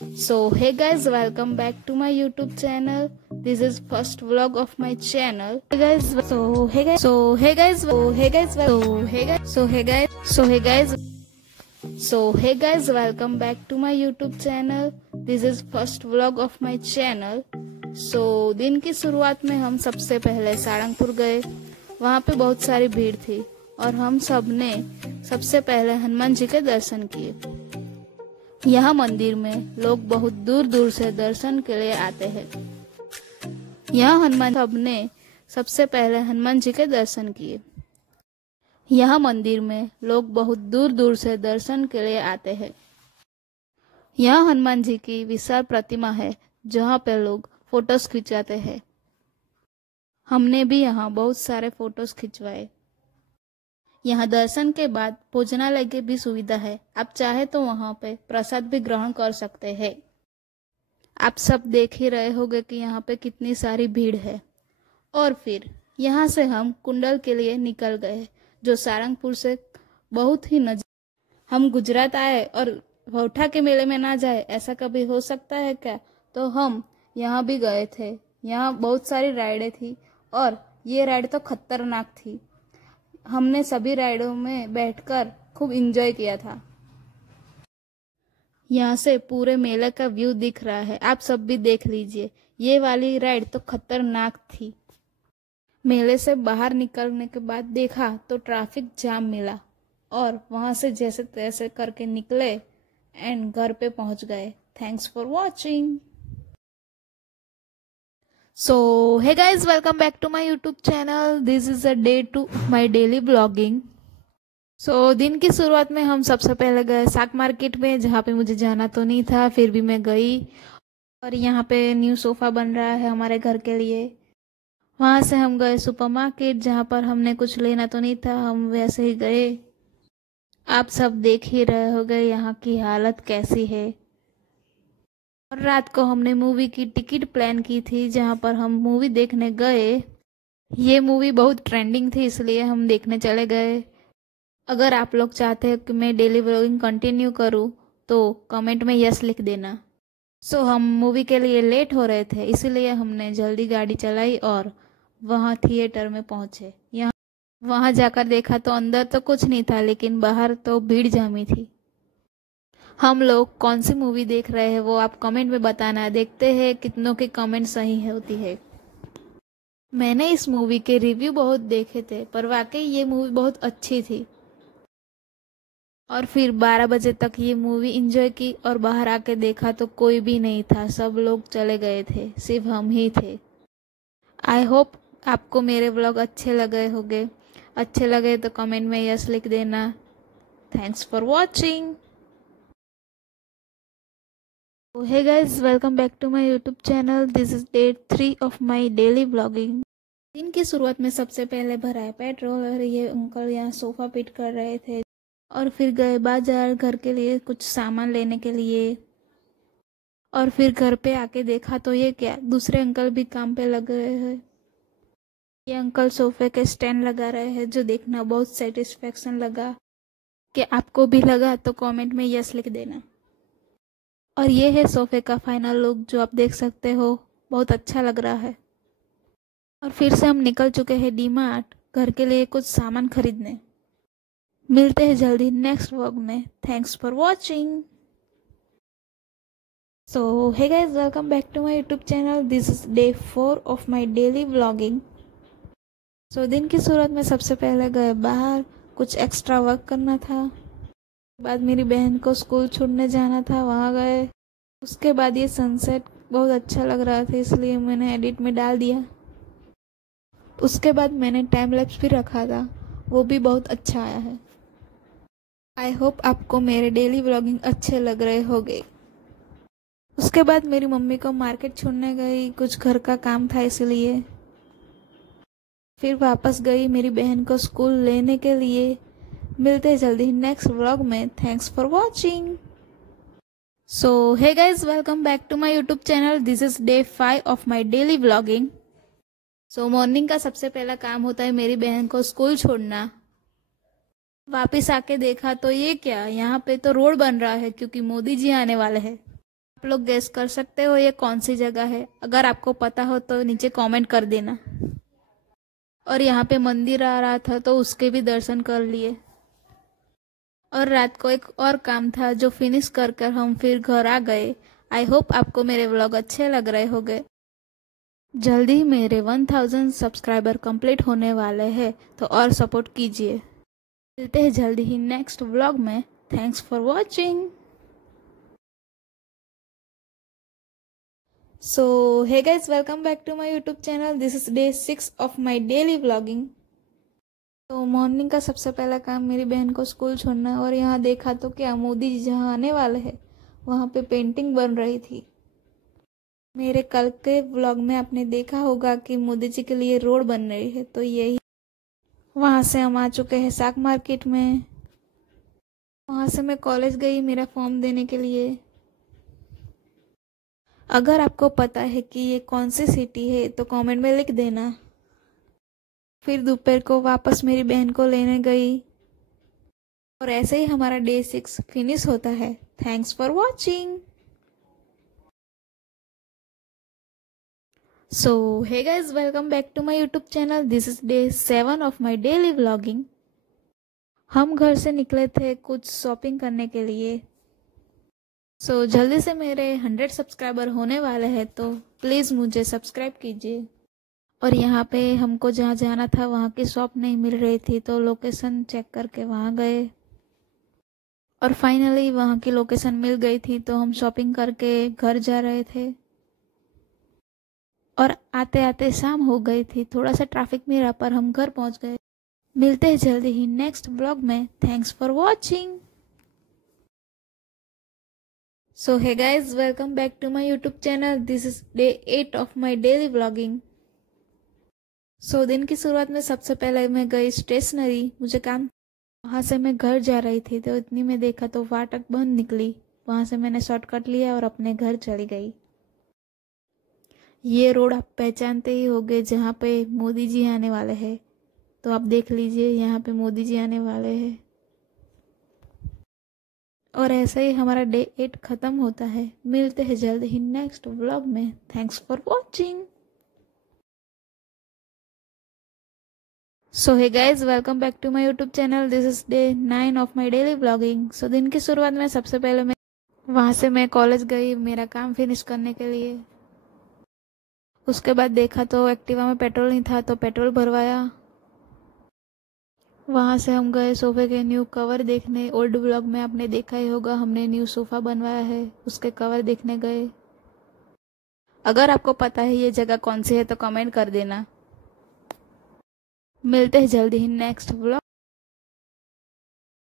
So hey guys, welcome back to my YouTube channel. This is first vlog of my channel. Hey guys, welcome back to my YouTube channel. This is first vlog of my channel. So दिन की शुरुआत में हम सबसे पहले सारंगपुर गए। वहाँ पे बहुत सारी भीड़ थी और हम सब ने सबसे पहले हनुमान जी के दर्शन किए। यह मंदिर में लोग बहुत दूर दूर से दर्शन के लिए आते हैं। सबने सबसे पहले हनुमान जी के दर्शन किए। यह मंदिर में लोग बहुत दूर दूर से दर्शन के लिए आते हैं। यह हनुमान जी की विशाल प्रतिमा है जहाँ पे लोग फोटोज खिंचाते हैं। हमने भी यहाँ बहुत सारे फोटोज खिंचवाए। यहाँ दर्शन के बाद भोजनालय की भी सुविधा है। आप चाहे तो वहाँ पे प्रसाद भी ग्रहण कर सकते हैं। आप सब देख ही रहे होंगे कि यहाँ पे कितनी सारी भीड़ है। और फिर यहाँ से हम कुंडल के लिए निकल गए, जो सारंगपुर से बहुत ही नजदीक। हम गुजरात आए और भौठा के मेले में ना जाए, ऐसा कभी हो सकता है क्या? तो हम यहाँ भी गए थे। यहाँ बहुत सारी राइडें थी और ये राइड तो खतरनाक थी। हमने सभी राइडों में बैठकर खूब एंजॉय किया था। यहाँ से पूरे मेले का व्यू दिख रहा है, आप सब भी देख लीजिए। ये वाली राइड तो खतरनाक थी। मेले से बाहर निकलने के बाद देखा तो ट्रैफिक जाम मिला और वहां से जैसे तैसे करके निकले एंड घर पे पहुंच गए। Thanks for watching. So hey guys, welcome back to my YouTube channel. This is a day to my daily vlogging. So दिन की शुरुआत में हम सबसे पहले गए साग मार्केट में, जहाँ पे मुझे जाना तो नहीं था, फिर भी मैं गई। और यहाँ पे न्यू सोफा बन रहा है हमारे घर के लिए। वहाँ से हम गए सुपर मार्केट, जहाँ पर हमने कुछ लेना तो नहीं था, हम वैसे ही गए। आप सब देख ही रहे होंगे यहाँ की हालत कैसी है। और रात को हमने मूवी की टिकट प्लान की थी, जहां पर हम मूवी देखने गए। ये मूवी बहुत ट्रेंडिंग थी, इसलिए हम देखने चले गए। अगर आप लोग चाहते हैं कि मैं डेली व्लॉगिंग कंटिन्यू करूं तो कमेंट में यस लिख देना। सो हम मूवी के लिए लेट हो रहे थे, इसीलिए हमने जल्दी गाड़ी चलाई और वहां थिएटर में पहुंचे। वहां जाकर देखा तो अंदर तो कुछ नहीं था, लेकिन बाहर तो भीड़ जमी थी। हम लोग कौन सी मूवी देख रहे हैं वो आप कमेंट में बताना। देखते हैं कितनों के कमेंट सही होती है। मैंने इस मूवी के रिव्यू बहुत देखे थे, पर वाकई ये मूवी बहुत अच्छी थी। और फिर 12 बजे तक ये मूवी एंजॉय की और बाहर आके देखा तो कोई भी नहीं था, सब लोग चले गए थे, सिर्फ हम ही थे। आई होप आपको मेरे व्लॉग अच्छे लगे होंगे। अच्छे लगे तो कमेंट में यस लिख देना। Thanks for watching. So hey guys, welcome back to my YouTube channel. This is day 3 of my daily vlogging. दिन की शुरुआत में सबसे पहले भरा है पेट्रोल और ये अंकल यहाँ सोफा फिट कर रहे थे। और फिर गए बाजार घर के लिए कुछ सामान लेने के लिए। और फिर घर पे आके देखा तो ये क्या, दूसरे अंकल भी काम पे लग रहे हैं। ये अंकल सोफे के स्टैंड लगा रहे हैं, जो देखना बहुत सेटिस्फेक्शन लगा। कि आपको भी लगा तो कमेंट में यस लिख देना। और ये है सोफे का फाइनल लुक, जो आप देख सकते हो, बहुत अच्छा लग रहा है। और फिर से हम निकल चुके हैं डीमार्ट घर के लिए कुछ सामान खरीदने। मिलते हैं जल्दी नेक्स्ट व्लॉग में। Thanks for watching. So hey guys, welcome back to my YouTube channel. This is day 4 of my daily vlogging. So दिन की शुरुआत में सबसे पहले गए बाहर, कुछ एक्स्ट्रा वर्क करना था। बाद मेरी बहन को स्कूल छोड़ने जाना था, वहाँ गए। उसके बाद ये सनसेट बहुत अच्छा लग रहा था, इसलिए मैंने एडिट में डाल दिया। उसके बाद मैंने टाइम लैप्स भी रखा था, वो भी बहुत अच्छा आया है। आई होप आपको मेरे डेली व्लॉगिंग अच्छे लग रहे होंगे। उसके बाद मेरी मम्मी को मार्केट छोड़ने गई, कुछ घर का काम था इसलिए। फिर वापस गई मेरी बहन को स्कूल लेने के लिए। मिलते हैं जल्दी नेक्स्ट व्लॉग में। Thanks for watching. So hey guys, welcome back to my YouTube channel. This is day 5 of my daily vlogging. So morning का सबसे पहला काम होता है मेरी बहन को स्कूल छोड़ना। वापस आके देखा तो ये क्या, यहाँ पे तो रोड बन रहा है क्योंकि मोदी जी आने वाले हैं। आप लोग गेस कर सकते हो ये कौन सी जगह है? अगर आपको पता हो तो नीचे कमेंट कर देना। और यहाँ पे मंदिर आ रहा था तो उसके भी दर्शन कर लिए। और रात को एक और काम था जो फिनिश कर कर हम फिर घर आ गए। आई होप आपको मेरे व्लॉग अच्छे लग रहे होंगे। जल्दी ही मेरे 1000 सब्सक्राइबर कंप्लीट होने वाले हैं, तो और सपोर्ट कीजिए। मिलते हैं जल्दी ही नेक्स्ट व्लॉग में। Thanks for watching. So hey guys, welcome back to my YouTube channel. This is day 6 of my daily vlogging. तो मॉर्निंग का सबसे पहला काम मेरी बहन को स्कूल छोड़ना। और यहाँ देखा तो क्या, मोदी जी जहाँ आने वाले हैं वहाँ पे पेंटिंग बन रही थी। मेरे कल के व्लॉग में आपने देखा होगा कि मोदी जी के लिए रोड बन रही है, तो यही। वहाँ से हम आ चुके हैं साग मार्केट में। वहाँ से मैं कॉलेज गई मेरा फॉर्म देने के लिए। अगर आपको पता है कि ये कौन सी सिटी है तो कमेंट में लिख देना। फिर दोपहर को वापस मेरी बहन को लेने गई। और ऐसे ही हमारा डे 6 फिनिश होता है। Thanks for watching. So hey guys, welcome back to my YouTube channel. This is day 7 of my daily vlogging. हम घर से निकले थे कुछ शॉपिंग करने के लिए। सो जल्दी से मेरे 100 सब्सक्राइबर होने वाले हैं, तो प्लीज़ मुझे सब्सक्राइब कीजिए। और यहाँ पे हमको जहाँ जाना था वहाँ की शॉप नहीं मिल रही थी, तो लोकेशन चेक करके वहाँ गए। और फाइनली वहाँ की लोकेशन मिल गई थी, तो हम शॉपिंग करके घर जा रहे थे। और आते आते शाम हो गई थी, थोड़ा सा ट्रैफिक मिला पर हम घर पहुँच गए। मिलते हैं जल्दी ही नेक्स्ट ब्लॉग में। Thanks for watching. So hey guys, welcome back to my YouTube channel. This is day 8 of my daily vlogging. So दिन की शुरुआत में सबसे पहले मैं गई स्टेशनरी, मुझे काम। वहाँ से मैं घर जा रही थी तो इतनी में देखा तो फाटक बंद निकली। वहाँ से मैंने शॉर्टकट लिया और अपने घर चली गई। ये रोड आप पहचानते ही होंगे जहाँ पे मोदी जी आने वाले हैं, तो आप देख लीजिए यहाँ पे मोदी जी आने वाले हैं। और ऐसे ही हमारा डे 8 खत्म होता है। मिलते हैं जल्द ही नेक्स्ट व्लॉग में। Thanks for watching. So hey guys, welcome back to my YouTube channel. This is day 9 of my daily vlogging. So दिन की शुरुआत में सबसे पहले वहाँ से मैं कॉलेज गई मेरा काम फिनिश करने के लिए। उसके बाद देखा तो एक्टिवा में पेट्रोल नहीं था, तो पेट्रोल भरवाया। वहाँ से हम गए सोफे के न्यू कवर देखने। ओल्ड व्लॉग में आपने देखा ही होगा हमने न्यू सोफ़ा बनवाया है, उसके कवर देखने गए। अगर आपको पता है ये जगह कौन सी है तो कमेंट कर देना। मिलते हैं जल्दी ही नेक्स्ट व्लॉग।